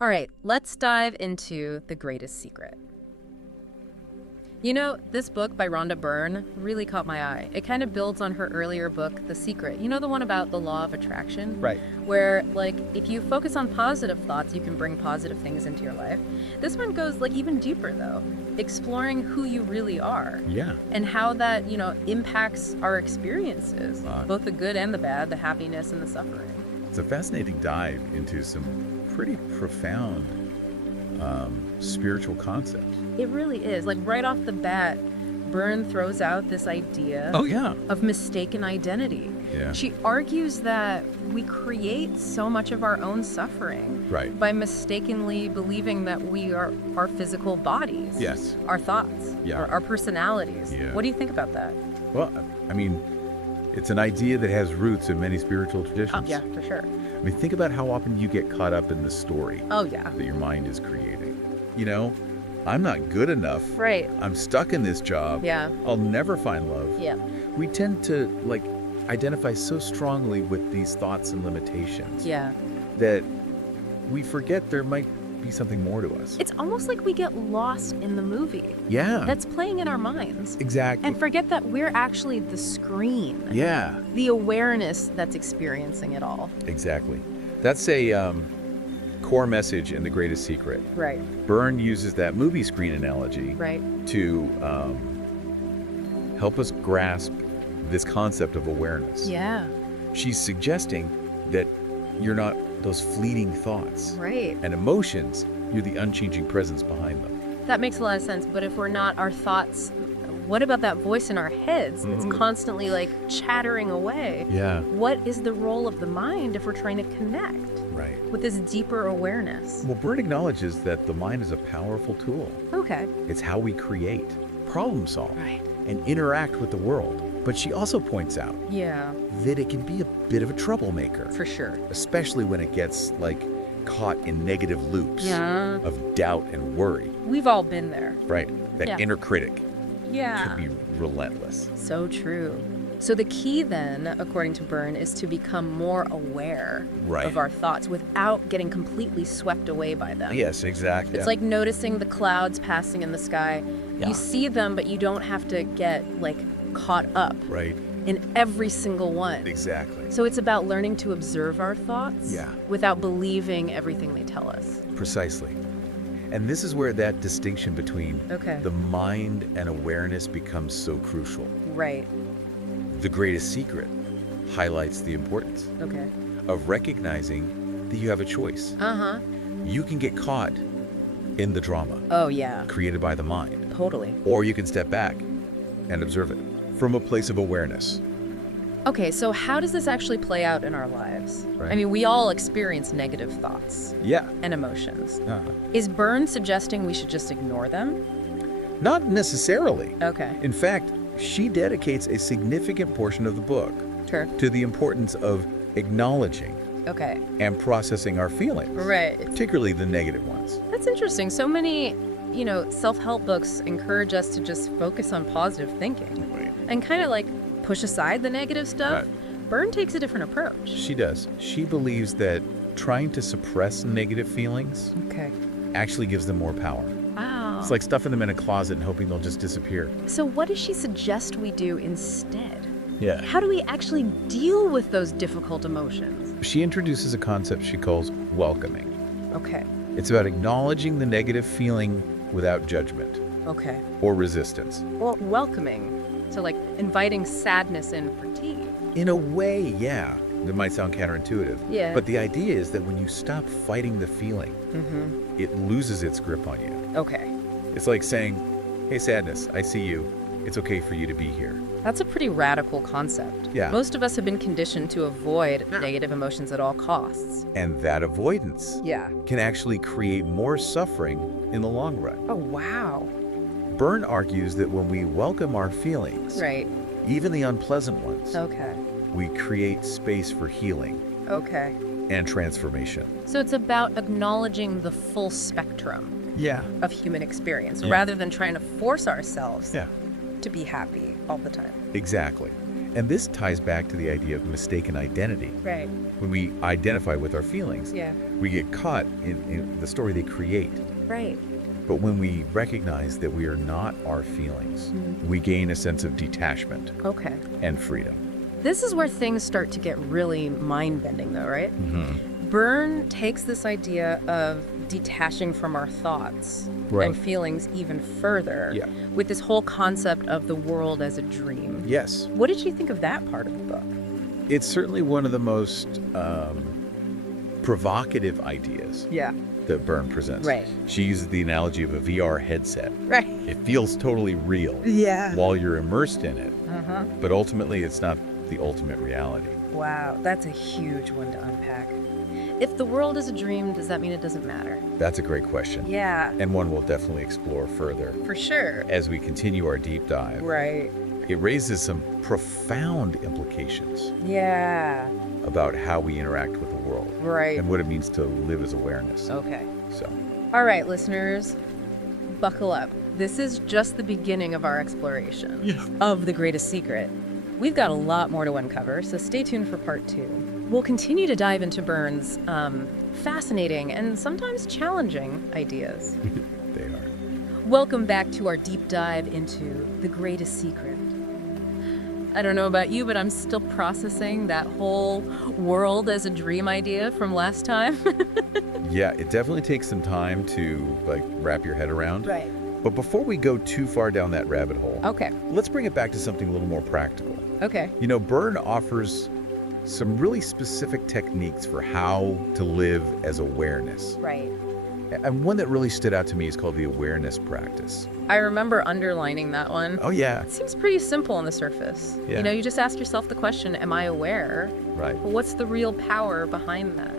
All right, let's dive into The Greatest Secret. You know, this book by Rhonda Byrne really caught my eye. It kind of builds on her earlier book, The Secret. You know, the one about the law of attraction? Right. Where, like, if you focus on positive thoughts, you can bring positive things into your life. This one goes, like, even deeper, though, exploring who you really are. Yeah. And how that, impacts our experiences, Uh, both the good and the bad, the happiness and the suffering. It's a fascinating dive into some pretty profound spiritual concepts. It really is. Like, right off the bat, Byrne throws out this idea Yeah. of mistaken identity. Yeah. She argues that we create so much of our own suffering Right. by mistakenly believing that we are our physical bodies, Yes. our thoughts, Yeah. our personalities. Yeah. What do you think about that? Well, I mean, it's an idea that has roots in many spiritual traditions. Yeah, for sure. I mean, think about how often you get caught up in the story Oh, yeah. that your mind is creating. You know, I'm not good enough. Right. I'm stuck in this job. Yeah. I'll never find love. Yeah. We tend to, identify so strongly with these thoughts and limitations Yeah. that we forget there might be something more to us. It's almost like we get lost in the movie Yeah. that's playing in our minds Exactly. and forget that we're actually the screen. Yeah, The awareness that's experiencing it all. exactly. That's a core message in The Greatest Secret. Right. Byrne uses that movie screen analogy Right. to help us grasp this concept of awareness. Yeah. She's suggesting that you're not those fleeting thoughts Right. and emotions, you're the unchanging presence behind them. That makes a lot of sense. But if we're not our thoughts, what about that voice in our heads that's constantly like chattering away? Yeah. What is the role of the mind if we're trying to connect Right. with this deeper awareness? Well, Byrne acknowledges that the mind is a powerful tool. Okay. It's how we create, problem solve, Right. and interact with the world. But she also points out Yeah, that it can be a bit of a troublemaker, for sure. especially when it gets caught in negative loops Yeah. of doubt and worry. We've all been there. Right? That Yeah. inner critic Yeah. can be relentless. So true. So the key then, according to Byrne, is to become more aware Right. of our thoughts without getting completely swept away by them. Yes, exactly. It's like noticing the clouds passing in the sky. Yeah. You see them, but you don't have to get caught up Right. in every single one. Exactly. So it's about learning to observe our thoughts Yeah. without believing everything they tell us. Precisely. And this is where that distinction between Okay. the mind and awareness becomes so crucial. Right. The Greatest Secret highlights the importance Okay. of recognizing that you have a choice. Uh-huh. You can get caught in the drama Oh, yeah. created by the mind, Totally. or you can step back and observe it from a place of awareness. Okay, so how does this actually play out in our lives? Right. I mean, we all experience negative thoughts Yeah. and emotions. Uh, Is Byrne suggesting we should just ignore them? Not necessarily. Okay. In fact, she dedicates a significant portion of the book Sure. to the importance of acknowledging Okay. and processing our feelings, Right. particularly the negative ones. That's interesting. So many, self-help books encourage us to just focus on positive thinking Right. and kind of push aside the negative stuff. Byrne takes a different approach. She does. She believes that trying to suppress negative feelings Okay. actually gives them more power. Wow. It's like stuffing them in a closet and hoping they'll just disappear. So what does she suggest we do instead? Yeah. How do we actually deal with those difficult emotions? She introduces a concept she calls welcoming. Okay. It's about acknowledging the negative feeling without judgment Okay. or resistance. Well, welcoming. So inviting sadness in for tea. In a way, yeah, that might sound counterintuitive. Yeah. But the idea is that when you stop fighting the feeling, Mm-hmm. it loses its grip on you. Okay. It's like saying, hey, sadness, I see you. It's okay for you to be here. That's a pretty radical concept. Yeah. Most of us have been conditioned to avoid negative emotions at all costs. And that avoidance Yeah. can actually create more suffering in the long run. Oh, wow. Byrne argues that when we welcome our feelings, Right. even the unpleasant ones, Okay. we create space for healing Okay. and transformation. So it's about acknowledging the full spectrum Yeah. of human experience Yeah. rather than trying to force ourselves Yeah. to be happy all the time. Exactly. And this ties back to the idea of mistaken identity. Right. When we identify with our feelings, Yeah. we get caught in the story they create. Right. But when we recognize that we are not our feelings, we gain a sense of detachment Okay. and freedom. This is where things start to get really mind-bending, though, right? Byrne takes this idea of detaching from our thoughts Right. and feelings even further Yeah. with this whole concept of the world as a dream. Yes. What did you think of that part of the book? It's certainly one of the most provocative ideas Yeah. that Byrne presents. Right. She uses the analogy of a VR headset. Right. It feels totally real Yeah. while you're immersed in it, Uh-huh. but ultimately it's not the ultimate reality. Wow, that's a huge one to unpack. If the world is a dream, does that mean it doesn't matter? That's a great question. Yeah, And one we'll definitely explore further for sure. as we continue our deep dive. Right. It raises some profound implications Yeah. about how we interact with the world Right. and what it means to live as awareness. Okay. So, All right, listeners, buckle up. This is just the beginning of our exploration of the greatest secret. We've got a lot more to uncover, so stay tuned for part 2. We'll continue to dive into Byrne's fascinating and sometimes challenging ideas. they are. Welcome back to our deep dive into the greatest secret. I don't know about you, but I'm still processing that whole world as a dream idea from last time. Yeah, it definitely takes some time to wrap your head around. Right. But before we go too far down that rabbit hole, Okay. let's bring it back to something a little more practical. Okay. You know, Byrne offers some really specific techniques for how to live as awareness. Right. And one that really stood out to me is called the awareness practice. I remember underlining that one. Oh, yeah. It seems pretty simple on the surface. Yeah. You know, you just ask yourself the question, am I aware? Right. But what's the real power behind that?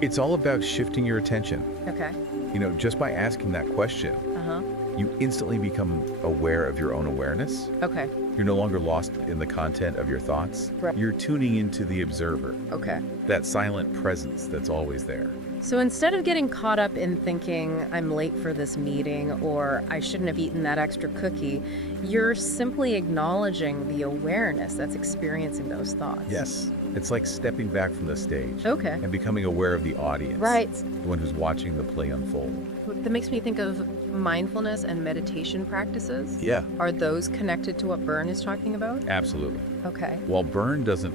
It's all about shifting your attention. Okay. You know, just by asking that question, Uh-huh. you instantly become aware of your own awareness. Okay. You're no longer lost in the content of your thoughts. Right. You're tuning into the observer, Okay. that silent presence that's always there. So instead of getting caught up in thinking I'm late for this meeting or I shouldn't have eaten that extra cookie, you're simply acknowledging the awareness that's experiencing those thoughts. Yes. It's like stepping back from the stage Okay. and becoming aware of the audience. Right. The one who's watching the play unfold. That makes me think of mindfulness and meditation practices. Yeah, Are those connected to what Byrne is talking about? absolutely. Okay. While Byrne doesn't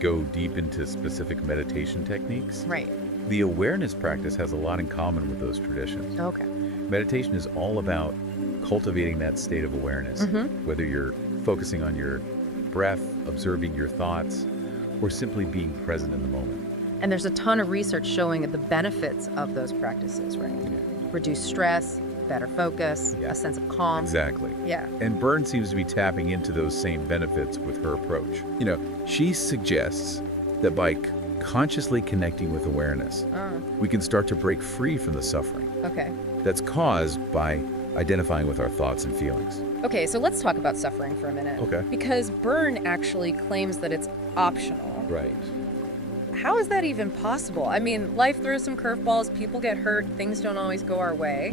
go deep into specific meditation techniques, Right. the awareness practice has a lot in common with those traditions. Okay. Meditation is all about cultivating that state of awareness, whether you're focusing on your breath, observing your thoughts, or simply being present in the moment. And there's a ton of research showing the benefits of those practices, right? Yeah. Reduce stress, better focus, Yeah. a sense of calm. Exactly. Yeah. And Byrne seems to be tapping into those same benefits with her approach. You know, she suggests that by consciously connecting with awareness, we can start to break free from the suffering Okay. that's caused by identifying with our thoughts and feelings. Okay, so let's talk about suffering for a minute. Okay. Because Byrne actually claims that it's optional. Right. How is that even possible? I mean, life throws some curveballs, people get hurt, things don't always go our way.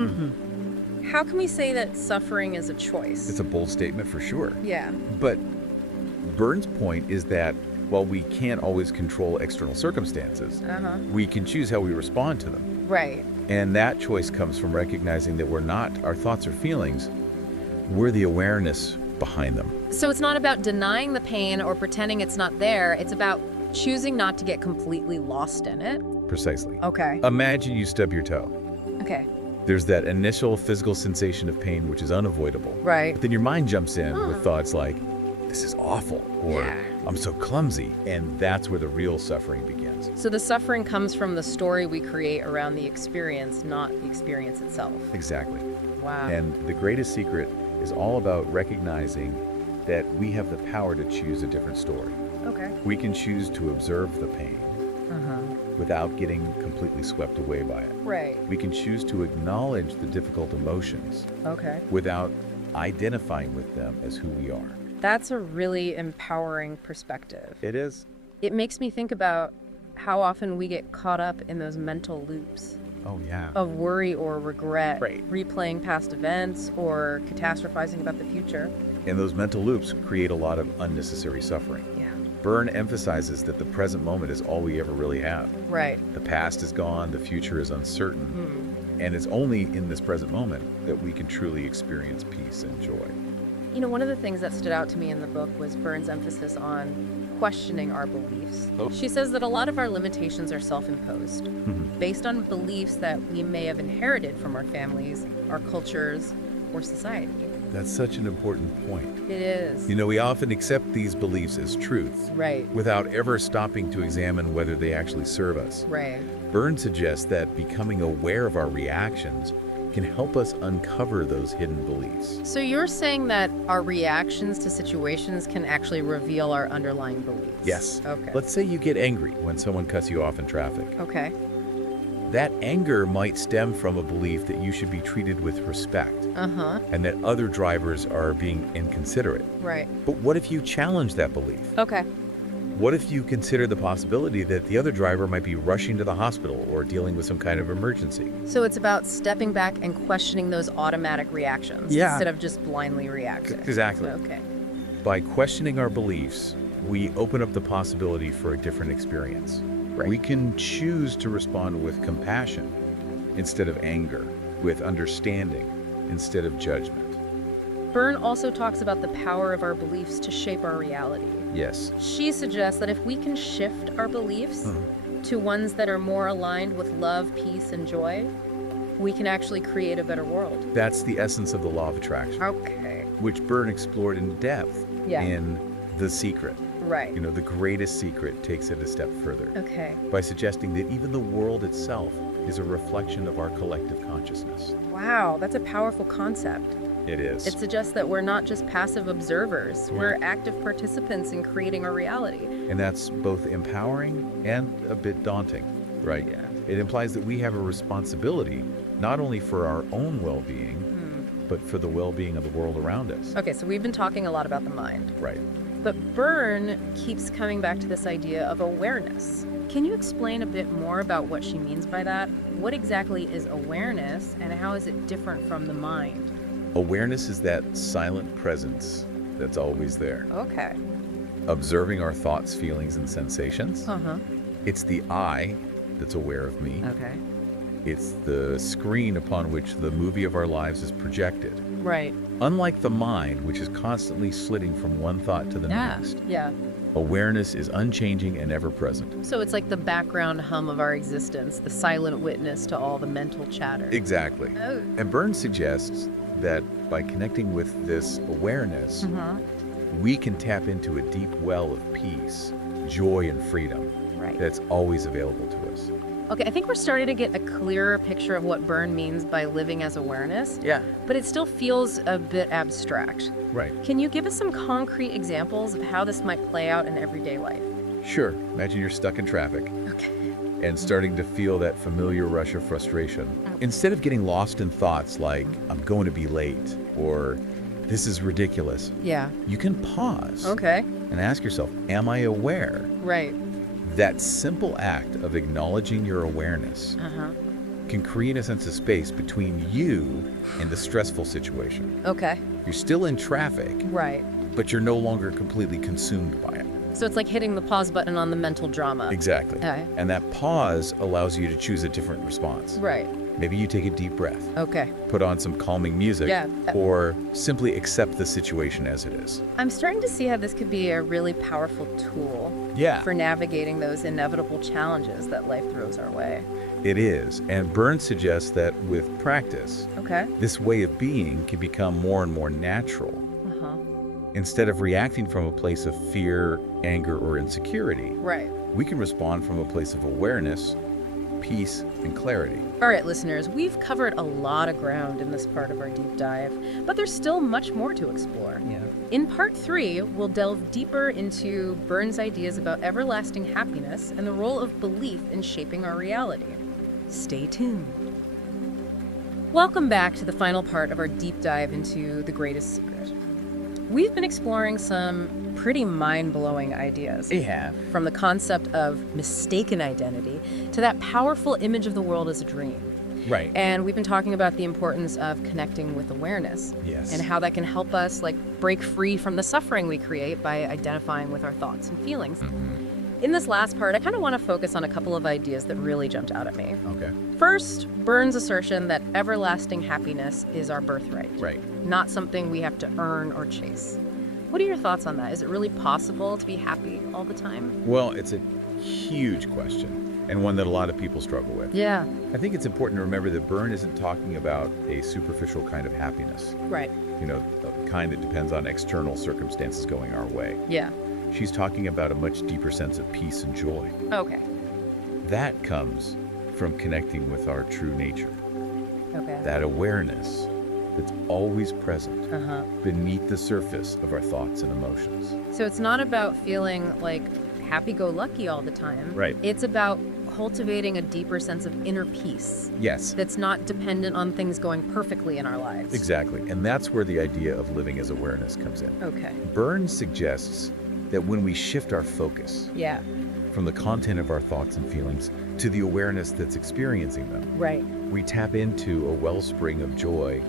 How can we say that suffering is a choice? It's a bold statement for sure. Yeah. But Byrne's point is that while we can't always control external circumstances, we can choose how we respond to them. Right. And that choice comes from recognizing that we're not our thoughts or feelings, we're the awareness behind them. So it's not about denying the pain or pretending it's not there. It's about choosing not to get completely lost in it. Precisely. Okay. Imagine you stub your toe. Okay. There's that initial physical sensation of pain, which is unavoidable. Right. But then your mind jumps in with thoughts like, this is awful, or Yeah. I'm so clumsy. And that's where the real suffering begins. So the suffering comes from the story we create around the experience, not the experience itself. Exactly. Wow. And the greatest secret is all about recognizing that we have the power to choose a different story. Okay. We can choose to observe the pain without getting completely swept away by it. Right. We can choose to acknowledge the difficult emotions Okay. without identifying with them as who we are. That's a really empowering perspective. It is. It makes me think about how often we get caught up in those mental loops Oh, yeah. of worry or regret, Right. replaying past events or catastrophizing about the future. And those mental loops create a lot of unnecessary suffering. Yeah. Byrne emphasizes that the present moment is all we ever really have. Right. The past is gone, the future is uncertain, and it's only in this present moment that we can truly experience peace and joy. You know, one of the things that stood out to me in the book was Byrne's emphasis on questioning our beliefs. She says that a lot of our limitations are self-imposed, based on beliefs that we may have inherited from our families, our cultures, or society. That's such an important point. It is. You know, we often accept these beliefs as truth, Right. without ever stopping to examine whether they actually serve us. Right. Byrne suggests that becoming aware of our reactions can help us uncover those hidden beliefs. So you're saying that our reactions to situations can actually reveal our underlying beliefs? Yes. Okay. Let's say you get angry when someone cuts you off in traffic. Okay. That anger might stem from a belief that you should be treated with respect, and that other drivers are being inconsiderate. Right. But what if you challenge that belief? Okay. What if you consider the possibility that the other driver might be rushing to the hospital or dealing with some kind of emergency? So it's about stepping back and questioning those automatic reactions instead of just blindly reacting. Exactly. Okay. By questioning our beliefs, we open up the possibility for a different experience. Right. We can choose to respond with compassion instead of anger, with understanding instead of judgment. Byrne also talks about the power of our beliefs to shape our reality. Yes. She suggests that if we can shift our beliefs to ones that are more aligned with love, peace, and joy, we can actually create a better world. That's the essence of the law of attraction, Okay. which Byrne explored in depth Yeah. in The Secret. Right. You know, the greatest secret takes it a step further Okay. by suggesting that even the world itself is a reflection of our collective consciousness. Wow, that's a powerful concept. It is. It suggests that we're not just passive observers, we're active participants in creating our reality. And that's both empowering and a bit daunting, right? Yeah. It implies that we have a responsibility not only for our own well-being, but for the well-being of the world around us. Okay, so we've been talking a lot about the mind, Right. but Byrne keeps coming back to this idea of awareness. Can you explain a bit more about what she means by that? What exactly is awareness, and how is it different from the mind? Awareness is that silent presence that's always there, Okay. observing our thoughts, feelings, and sensations. Uh-huh. It's the I that's aware of me. Okay. It's the screen upon which the movie of our lives is projected. Right. Unlike the mind, which is constantly slitting from one thought to the next, Yeah. awareness is unchanging and ever present. So it's like the background hum of our existence, the silent witness to all the mental chatter. Exactly. Oh. And Byrne suggests that by connecting with this awareness, we can tap into a deep well of peace, joy, and freedom Right. that's always available to us. Okay, I think we're starting to get a clearer picture of what Byrne means by living as awareness, Yeah. but it still feels a bit abstract. Right. Can you give us some concrete examples of how this might play out in everyday life? Sure. Imagine you're stuck in traffic Okay. and starting to feel that familiar rush of frustration. Instead of getting lost in thoughts like, I'm going to be late, or this is ridiculous, Yeah. you can pause Okay. and ask yourself, am I aware? Right. That simple act of acknowledging your awareness Uh-huh. can create a sense of space between you and the stressful situation. Okay. You're still in traffic, Right. but you're no longer completely consumed by it. So it's like hitting the pause button on the mental drama. Exactly. Okay. And that pause allows you to choose a different response. Right. Maybe you take a deep breath, Okay. put on some calming music, Yeah. or simply accept the situation as it is. I'm starting to see how this could be a really powerful tool Yeah, for navigating those inevitable challenges that life throws our way. it is. And Byrne suggests that with practice, Okay. this way of being can become more and more natural. Uh-huh. Instead of reacting from a place of fear, anger, or insecurity, Right. we can respond from a place of awareness, peace, and clarity. All right, listeners, we've covered a lot of ground in this part of our deep dive, but there's still much more to explore. Yeah. In part 3, we'll delve deeper into Byrne's ideas about everlasting happiness and the role of belief in shaping our reality. Stay tuned. Welcome back to the final part of our deep dive into The Greatest Secret. We've been exploring some pretty mind-blowing ideas. Yeah. From the concept of mistaken identity to that powerful image of the world as a dream. Right. And we've been talking about the importance of connecting with awareness. Yes. And how that can help us break free from the suffering we create by identifying with our thoughts and feelings. In this last part, I kind of want to focus on a couple of ideas that really jumped out at me. Okay. First, Burns' assertion that everlasting happiness is our birthright. Right. Not something we have to earn or chase. What are your thoughts on that? Is it really possible to be happy all the time? Well, it's a huge question, and one that a lot of people struggle with. Yeah. I think it's important to remember that Byrne isn't talking about a superficial kind of happiness. Right. The kind that depends on external circumstances going our way. Yeah. She's talking about a much deeper sense of peace and joy. Okay. That comes from connecting with our true nature. Okay. That awareness that's always present Uh-huh. beneath the surface of our thoughts and emotions. So it's not about feeling happy-go-lucky all the time. Right. It's about cultivating a deeper sense of inner peace Yes. that's not dependent on things going perfectly in our lives. Exactly. And that's where the idea of living as awareness comes in. Okay. Burns suggests that when we shift our focus Yeah. from the content of our thoughts and feelings to the awareness that's experiencing them, Right. we tap into a wellspring of joy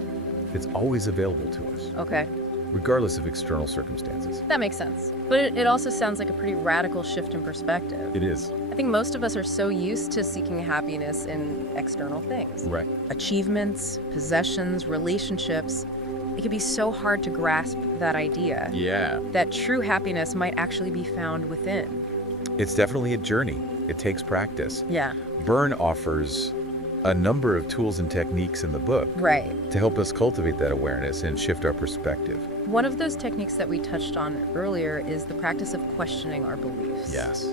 that's always available to us, Okay. regardless of external circumstances. That makes sense. But it also sounds like a pretty radical shift in perspective. It is. I think most of us are so used to seeking happiness in external things. Right. Achievements, possessions, relationships. It can be so hard to grasp that idea Yeah. that true happiness might actually be found within. It's definitely a journey. It takes practice. Yeah. Byrne offers a number of tools and techniques in the book Right. to help us cultivate that awareness and shift our perspective. One of those techniques that we touched on earlier is the practice of questioning our beliefs. Yes.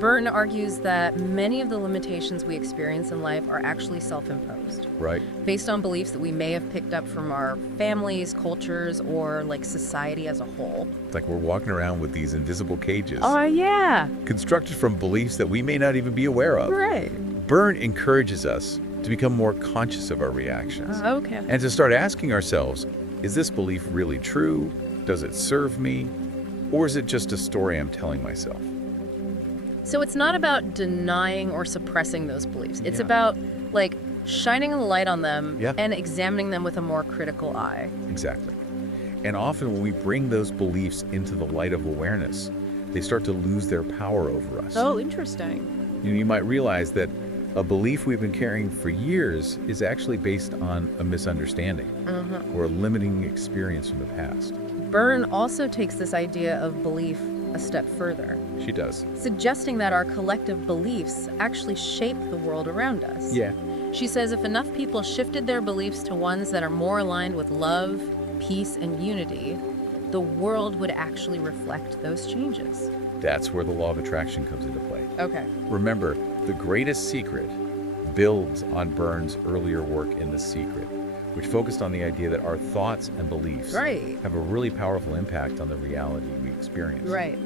Burton argues that many of the limitations we experience in life are actually self-imposed, Right. based on beliefs that we may have picked up from our families, cultures, or society as a whole. It's like we're walking around with these invisible cages, Yeah. constructed from beliefs that we may not even be aware of. Right. Byrne encourages us to become more conscious of our reactions Okay. and to start asking ourselves, is this belief really true? Does it serve me? Or is it just a story I'm telling myself? So it's not about denying or suppressing those beliefs. It's Yeah. about shining a light on them Yeah. and examining them with a more critical eye. Exactly. And often when we bring those beliefs into the light of awareness, they start to lose their power over us. Oh, interesting. You might realize that a belief we've been carrying for years is actually based on a misunderstanding or a limiting experience from the past. Byrne also takes this idea of belief a step further, She does. suggesting that our collective beliefs actually shape the world around us. Yeah. She says if enough people shifted their beliefs to ones that are more aligned with love, peace, and unity, the world would actually reflect those changes. That's where the law of attraction comes into play. Okay. Remember, The Greatest Secret builds on Byrne's earlier work in The Secret, which focused on the idea that our thoughts and beliefs Right. have a really powerful impact on the reality we experience. Right.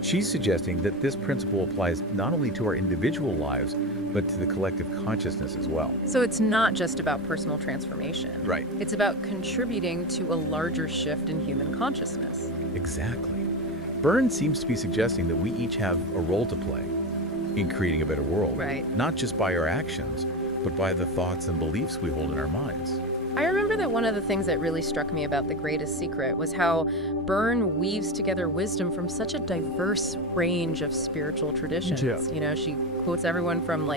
She's suggesting that this principle applies not only to our individual lives, but to the collective consciousness as well. So it's not just about personal transformation. Right. It's about contributing to a larger shift in human consciousness. Exactly. Byrne seems to be suggesting that we each have a role to play in creating a better world. Right. Not just by our actions, but by the thoughts and beliefs we hold in our minds. I remember that one of the things that really struck me about The Greatest Secret was how Byrne weaves together wisdom from such a diverse range of spiritual traditions. Yeah. She quotes everyone from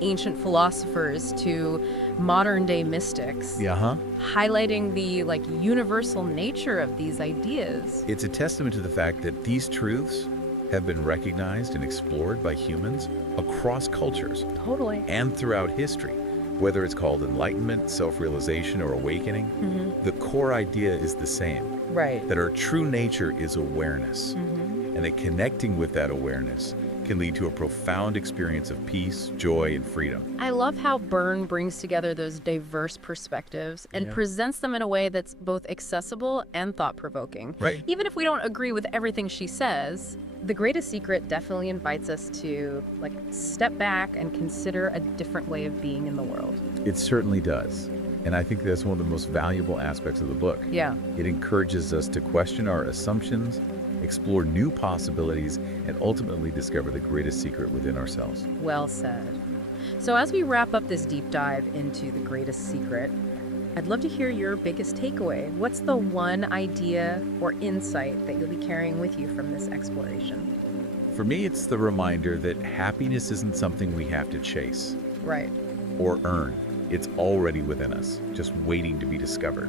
ancient philosophers to modern day mystics, highlighting the universal nature of these ideas. It's a testament to the fact that these truths have been recognized and explored by humans across cultures Totally. and throughout history. Whether it's called enlightenment, self-realization, or awakening, the core idea is the same, Right. that our true nature is awareness, and that connecting with that awareness can lead to a profound experience of peace, joy, and freedom. I love how Byrne brings together those diverse perspectives and presents them in a way that's both accessible and thought-provoking. Right. Even if we don't agree with everything she says, The Greatest Secret definitely invites us to step back and consider a different way of being in the world. It certainly does. And I think that's one of the most valuable aspects of the book. Yeah. It encourages us to question our assumptions, explore new possibilities, and ultimately discover the greatest secret within ourselves. Well said. So as we wrap up this deep dive into the greatest secret, I'd love to hear your biggest takeaway. What's the one idea or insight that you'll be carrying with you from this exploration? For me, it's the reminder that happiness isn't something we have to chase Right. or earn. It's already within us, just waiting to be discovered.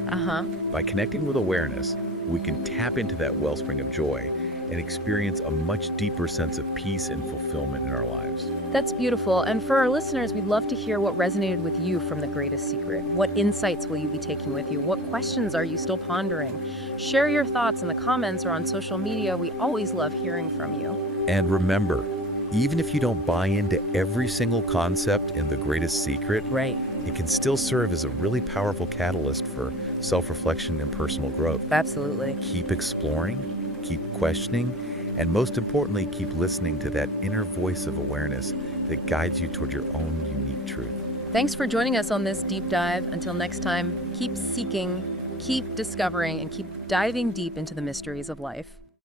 By connecting with awareness, we can tap into that wellspring of joy and experience a much deeper sense of peace and fulfillment in our lives. That's beautiful. And for our listeners, we'd love to hear what resonated with you from the greatest secret. What insights will you be taking with you? What questions are you still pondering? Share your thoughts in the comments or on social media. We always love hearing from you. And remember, even if you don't buy into every single concept in The Greatest Secret, Right. it can still serve as a really powerful catalyst for self-reflection and personal growth. Absolutely. Keep exploring, keep questioning, and most importantly, keep listening to that inner voice of awareness that guides you toward your own unique truth. Thanks for joining us on this deep dive. Until next time, keep seeking, keep discovering, and keep diving deep into the mysteries of life.